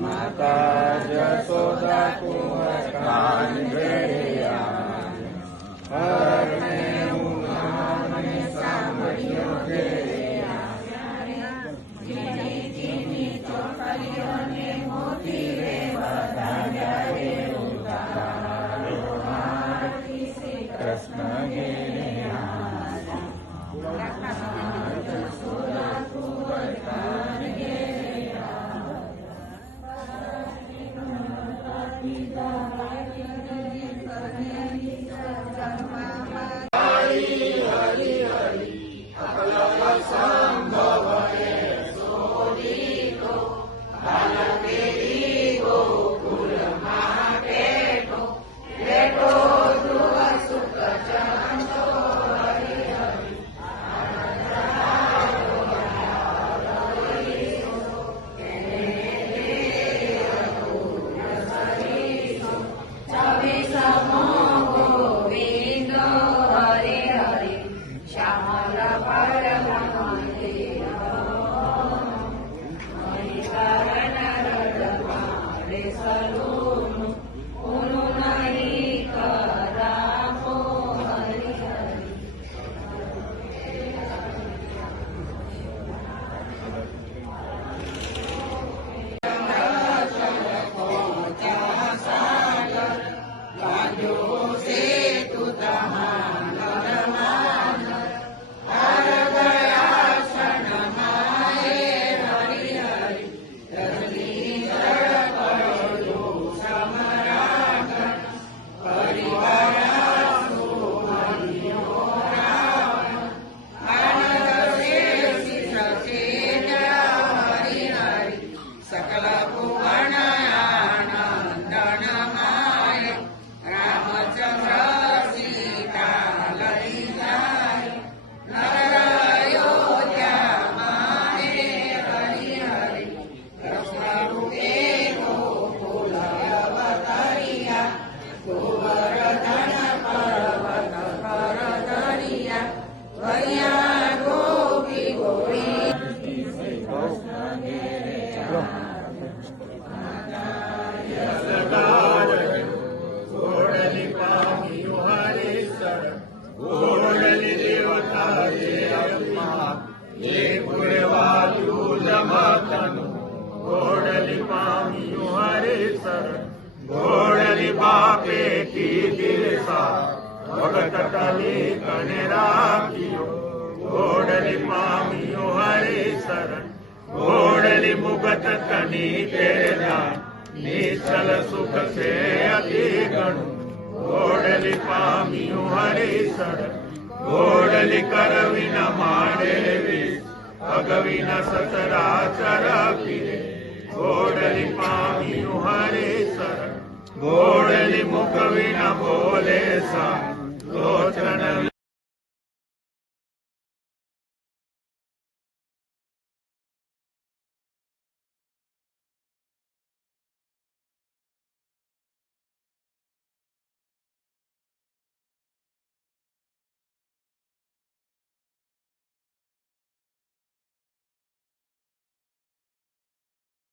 माता जसोदा कुमार कान Gita ಹೊಡೆತದಲ್ಲಿ ಕಣೆರಾಕಿಯೋ ಓಡಲಿ ಮಾಮಿಯೋ ಹರಿಸರ ಓಡಲಿ ಮುಗತ ಕಣಿ ಕೇಳ ನೀಚಲ ಸುಖ ಸೇ ಅತಿಗಣು ಓಡಲಿ ಪಾಮಿಯು ಹರಿಸರ ಓಡಲಿ ಕರವಿನ ಮಾಡೇವಿ ಅಗವಿನ ಸತರಾಚರ ಪಿರೆ ಓಡಲಿ ಪಾಮಿಯು કવિ ન બોલે સા. લોચન